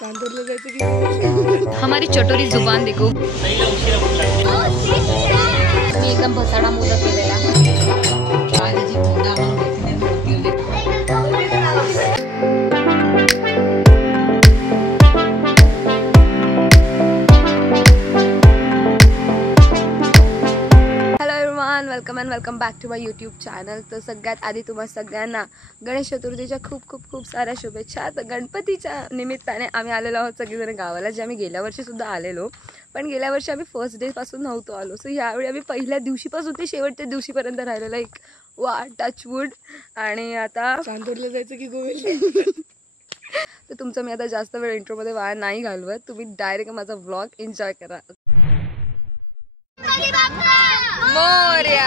चांदूरला जायचं की हमारी चटोरी जुबान देखो. मी एकदम भसाडा मोदक केलेला. Welcome back to my YouTube channel. तर सगळ्यात आधी तुम्हा सगळ्यांना गणेश चतुर्थीच्या खूप साऱ्या शुभेच्छा. तर गणपतीच्या निमित्ताने आम्ही आलेलो आहोत सगळेजण गावाला, जे आम्ही गेल्या वर्षीसुद्धा आलेलो, पण गेल्या वर्षी आम्ही फर्स्ट डेपासून नव्हतो आलो. सो यावेळी आम्ही पहिल्या दिवशीपासून ते शेवटच्या दिवशीपर्यंत राहिलेलं एक टचवूड. आणि आता चांदूरला जायचं की गोव्याला. तर तुमचं मी आता जास्त वेळ इंट्रोमध्ये वाया नाही घालवत. तुम्ही डायरेक्ट माझा व्लॉग एन्जॉय करा. Morya.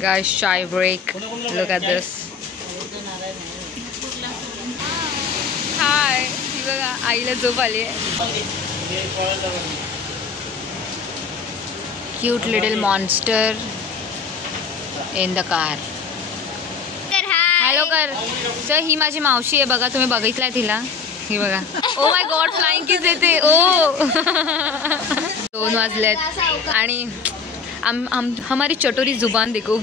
Guys, shy break. Look at this. Hi. ही बघा आईला झोप आली आहे. Cute little monster in the car. Hello कर. सर ही माझी मावशी आहे बघा, तुम्ही बघितलाय तिला. ही बघा. Oh my God, flying kiss देते. ओ 2 वाजलेत आणि हमारी चटोरी जुबान देखो.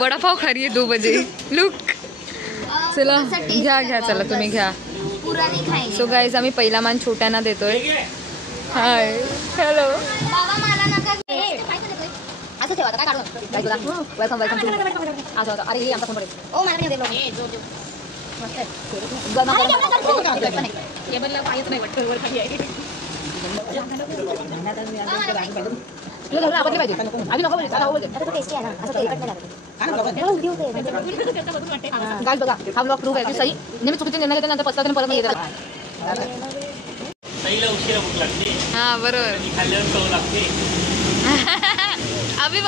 वडापाव खा रही है 2 बजे. लुक. चला घ्या चला तुम्ही घ्या. सो गाईज आम्ही पहिला मान छोट्यांना देतोय. Hi hello. Welcome to. अरे हे आमचा समोर हा ब्लॉग प्रूफ आहे की सही नेहमी चुकीचे निर्णय घेते, नंतर पस्तावते परत येतात. हा बरोबर. अभि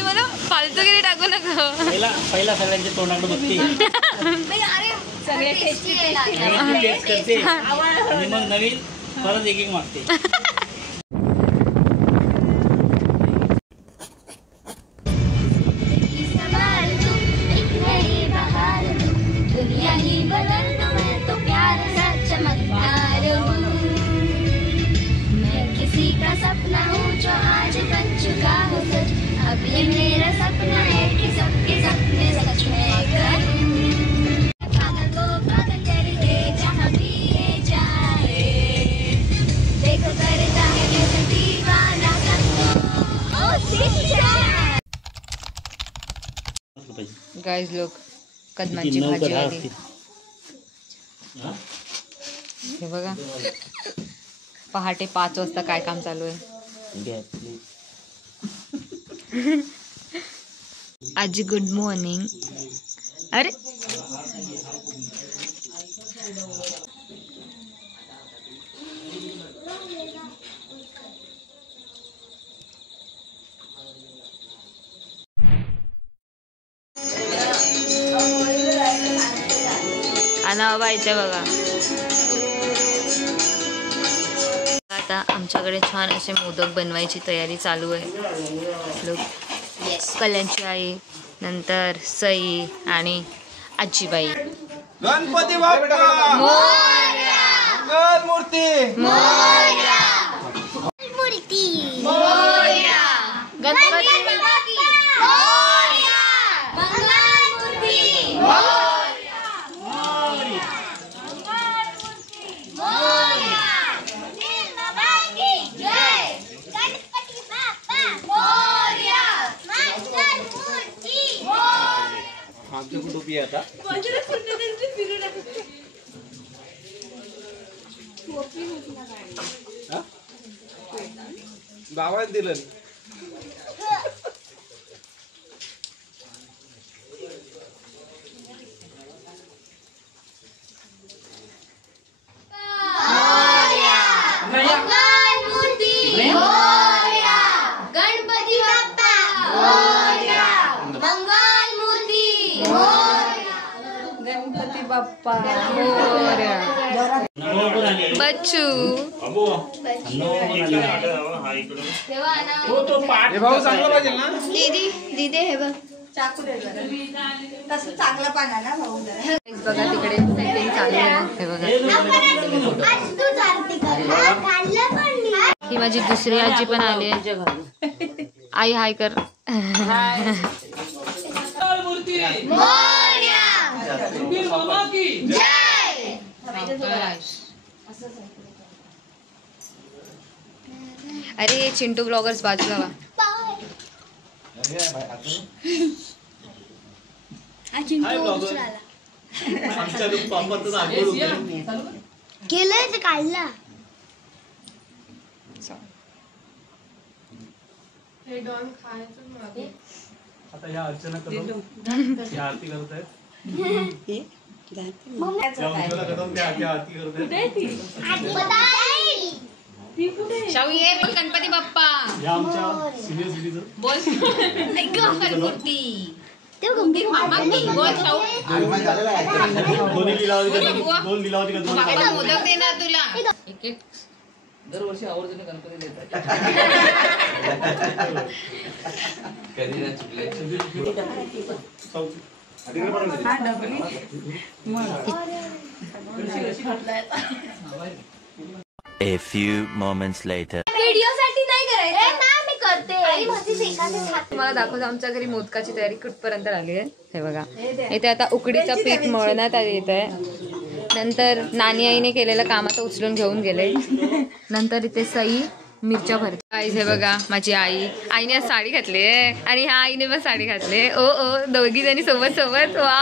बोलो फालतूगिरी टाकू नका. पहिला सगळ्यांच्या तोंडाकडे बघते. सगळे टेस्टी करते आणि मग नवीन परत एक मागते. गाइस लोक कदमाची भाजी आली. हे बघा पहाटे 5 वाजता काय काम चालू आहे. आजी गुड मॉर्निंग. अरे बाबा इथे बघा. आता आमच्याकडे छान असे मोदक बनवायची तयारी चालू आहे. लोक कल्याणची आई, नंतर सई आणि आजीबाई. गणपती बाप्पा मोरया. मंगल मूर्ती मोरया. मूर्ती मोरया. गणपती बाप्पा मोरया. मंगल मूर्ती मोरया. गावात दिलं. गणपती बाप्पा मोरया. मंगल मूर्ती मोरया. गणपती बाप्पा मोरया. बच्चू हे भाऊ चांगला पाहिजे ना. दीदी दीदी हे बघ चाकू दे जरा. तसं चांगला पाना ना भाऊ जरा. बघा तिकडे सेटिंग चालू आहे. हे बघा ही माझी दुसरी आजी पण आली आहे. आई हाय कर. अरे चिंटू ब्लॉगर्स बाजूला वा. केलंय ते काढला. आता या अर्चना कदम या आरती करत आहेत. आरती करत शाहू ये गणपती बाप्पा या आमच्या सिनियर सिटीजन. बोल मूर्ती बोल शाहू. दोन्ही लिलावती करतात. दोन लिलावती करतात. बाप्पा मोदक देणार तुला. दरवर्षी आवर्जून गणपती देतात. कधी ना चुकले. A few moments later. Video साठी नाही करायचं ना मी करते. आणि माझी एकाच हात. तुम्हाला दाखवतो आमच्या घरी मोदकाची तयारी कुठपर्यंत आली आहे. हे बघा इथे आता उकडीचं पीठ मळण्यात येत आहे. नंतर नानी आईने केलेलं काम आता उचलून घेऊन गेले. नंतर इथे सई मिरच्या भरते. गाईज हे बघा माझी आई. आईने आज साडी घातली आहे आणि ह्या आईने पण साडी घातली. ओ ओ दोघी जणी सोबत सोबत. वा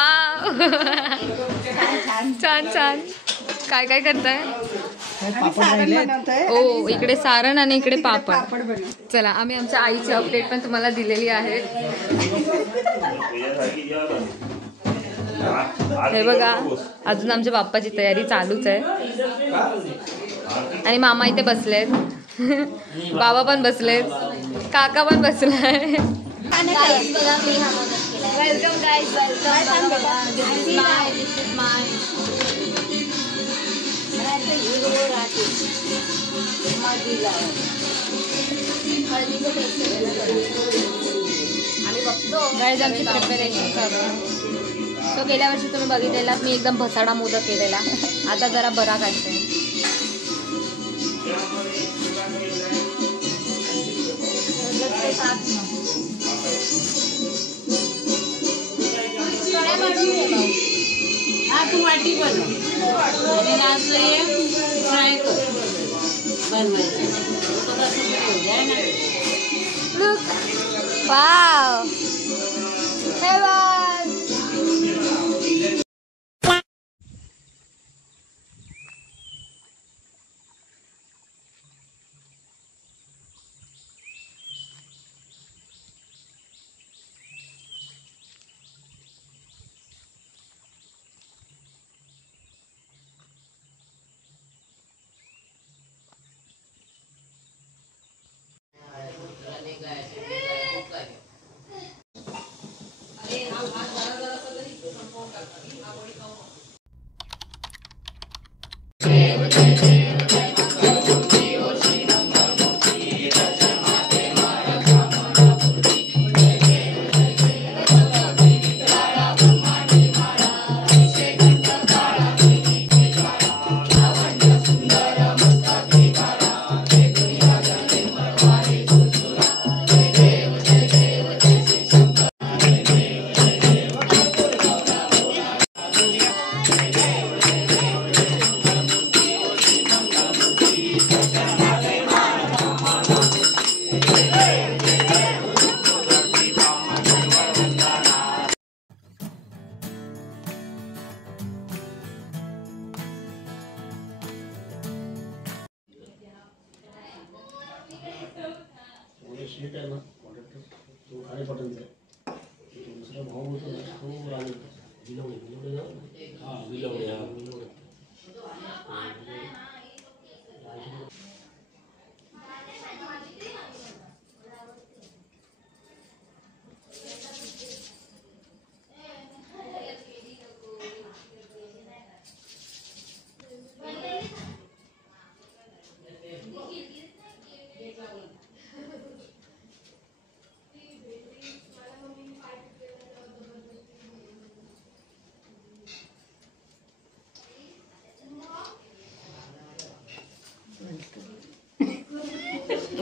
छान छान. काय काय करताय? ओ इकडे सारण आणि इकडे पापड. चला आम्ही आमच्या आईची अपडेट पण तुम्हाला दिलेली आहे. हे बघा अजून आमच्या बाप्पाची तयारी चालूच आहे. आणि मामा इथे बसलेत. बाबा पण बसलेत. काका पण बसलाय. वेलकम गाईज गाईज आमची प्रिपरेशन चालू आहे. सो गेल्या वर्षी तुम्ही बघितलेला मी एकदम भसाडा मोदक केलेला. आता जरा बरा काढते. तू वाटी बनव फ्राय कर बनवायचं. वाव शीट आहे ना कॉन्ट्रॅक्टर तो खाली पटनचा आहे. तो दुसरा भाऊ होतो ना तो राणी विलवडे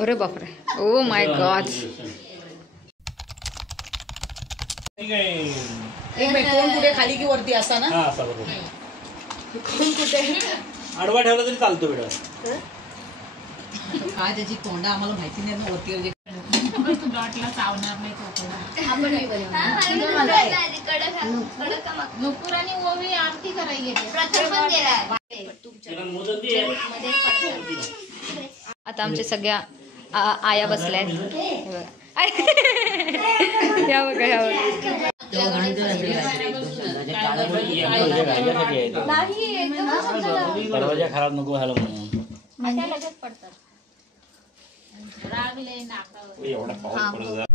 अरे बापरे, ओ माय गॉड. ठीक आहे. कोण कुठे खाली की वरती असा ना. हा असा बरोबर. आडवा ठेवला तरी चालतो बेटा. काय त्याची तोंडा आम्हाला माहिती नाही ना वरती वरती. डॉटला चावणार नाही नुपूर आणि ओवी आरती करायला गेले. तिला मोदक दे. आता आमच्या सगळ्या आया बसल्या आहेत. या बघा या बघा. दरवाजा खराब नको व्हायला म्हणून. एवढा पाऊस पडत आहे.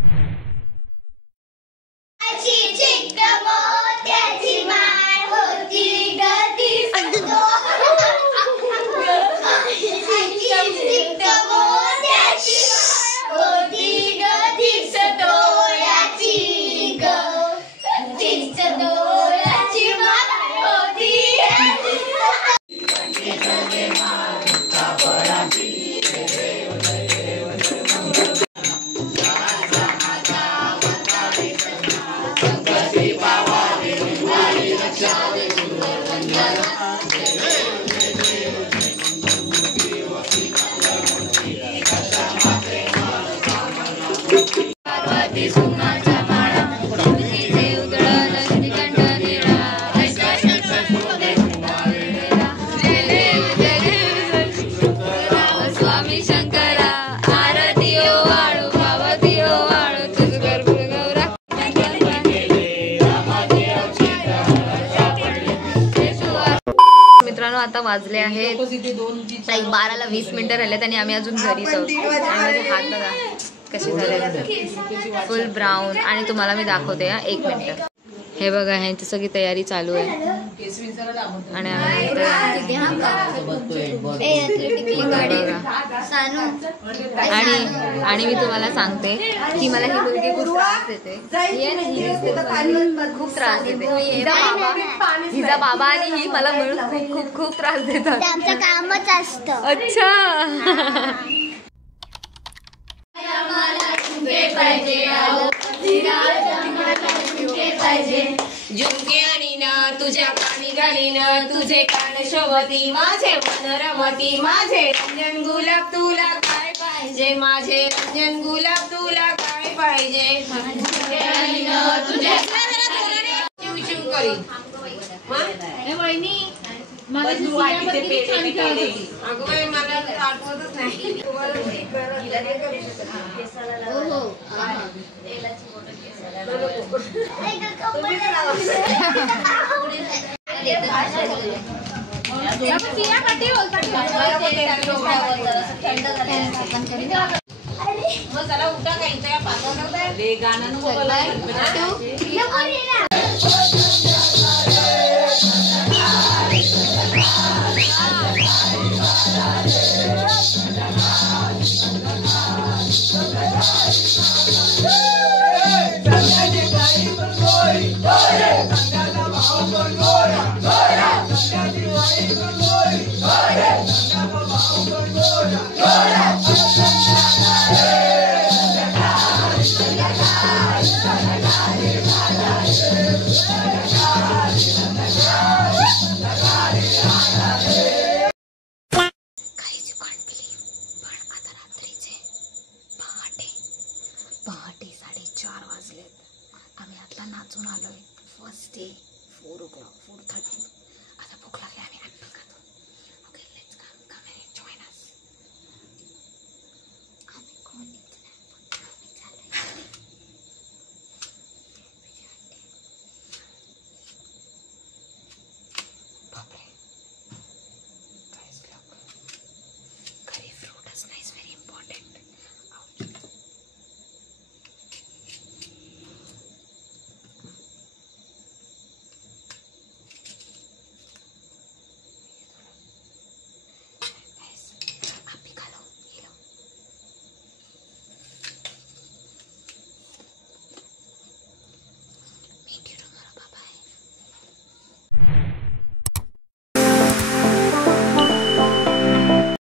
आता वाजले आहेत 12:20 राहिलेत आणि आम्ही अजून घरीच आहोत. आणि माझे हात बघा कसे झाले, फुल ब्राऊन. आणि तुम्हाला मी दाखवते हा, 1 मिनिट. हे बघा ह्यांची सगळी तयारी चालू आहे. आणि आम्ही आणि मी तुम्हाला सांगते की मला ही मुलगी खूप त्रास देते. खूप त्रास देते. हिचा बाबा आणि ही मला मिळून खूप खूप खूप त्रास देतात. आमचं कामच असतं. अच्छा. झुमके आणि ना तुझ्या कानी घालीन तुझे कान शोभती माझे मन रमती माझे रंजन गुलाब तुला काय पाहिजे माझे रंजन गुलाब तुला काय पाहिजे तुझे चिव करी अगं बाई मला आठवतच नाही. मग चला उठा काही गाणं पहाटे 4:30 वाजलेत. आम्ही आता नाचून आलोय. First day 4:30. आता भूक लागली.